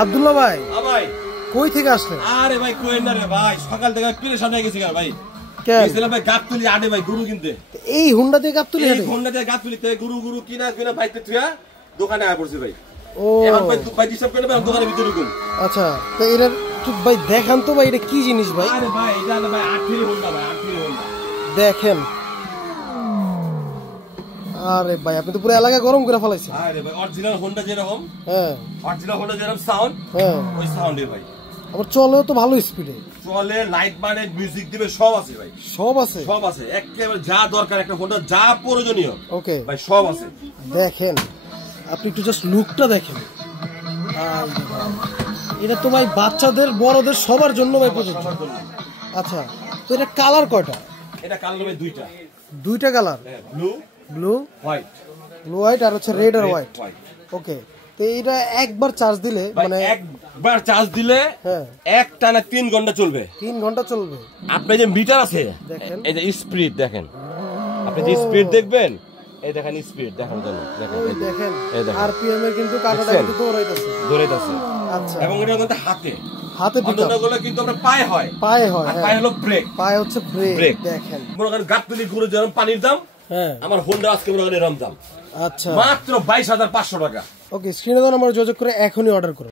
আব্দুল্লাহ ভাই, ভাই কই থেকে আসলেন? আরে ভাই কোয়েন না রে ভাই, সকাল থেকে পেরেশান হয়ে গেছি ভাই। গেছিলাম ভাই গাবতলি আডে ভাই গরু কিনতে। এই হুন্ডা দিয়ে গাবতলি হাটে? এই হুন্ডা দিয়ে গাবতলিতে গরু কিনা বাইতে থুয়া দোকানে আয় পড়ছি ভাই। ও এখন ভাই হিসাব করে ভাই দোকানের ভিতরে ঢুকুন। আচ্ছা, তো এটা ভাই দেখান তো ভাই, এটা কি জিনিস ভাই? আরে ভাই এটা না ভাই 8 হুন্ডা ভাই, 8 হুন্ডা দেখেন। আরে ভাই আপনি তো পুরো এলাকা গরম করে ফেলাইছেন। আরে ভাই অরিজিনাল হুন্ডা যেরকম, হ্যাঁ অরিজিনাল হুন্ডা যেরকম সাউন্ড, হ্যাঁ ওই সাউন্ডে ভাই। আবার চলেও তো ভালো স্পিডে চলে, লাইট মানে মিউজিক দিবে, সব আছে ভাই। সব আছে? সব আছে, একেবারে যা দরকার একটা হুন্ডা যা প্রয়োজনীয় ওকে ভাই সব আছে। দেখেন, আপনি একটু জাস্ট লুকটা দেখেন। এটা তো ভাই বাচ্চাদের বড়দের সবার জন্য ভাই প্রযোজ্য। আচ্ছা, তো এটা কালার কয়টা? এটা কালার ভাই দুইটা colour, blue blue white. Blue white আর হচ্ছে রেড আর হোয়াইট। ওকে, তো এটা একবার চার্জ দিলে মানে একবার চার্জ দিলে হ্যাঁ এক টানা 3 ঘন্টা চলবে। 3 ঘন্টা চলবে। আপনি যে মিটার আছে দেখেন, এই যে স্পিড দেখেন, আপনি যে স্পিড দেখবেন, এই দেখেন স্পিড দেখার জন্য দেখেন, দেখেন এই দেখেন আরপিএম এর কিন্তু কাটাটা কিন্তু দৌড়াইতেছে। আচ্ছা, এবং এটা কিন্তু হাতে পিকআপ গুলো কিন্তু আমরা পায়ে হয়, পায়ে হয়, পায়ে হলো ব্রেক, পায়ে হচ্ছে ব্রেক। দেখেন মনে করেন গাবতলি গরু যেরকম পানির দাম, হ্যাঁ আমার হোন্ডা আজকে মনে করেন এরকম দাম। আচ্ছা, মাত্র 22,500 টাকা। ওকে, স্ক্রিনে দেওয়া নাম্বারে যোগাযোগ করে এখনই অর্ডার করুন।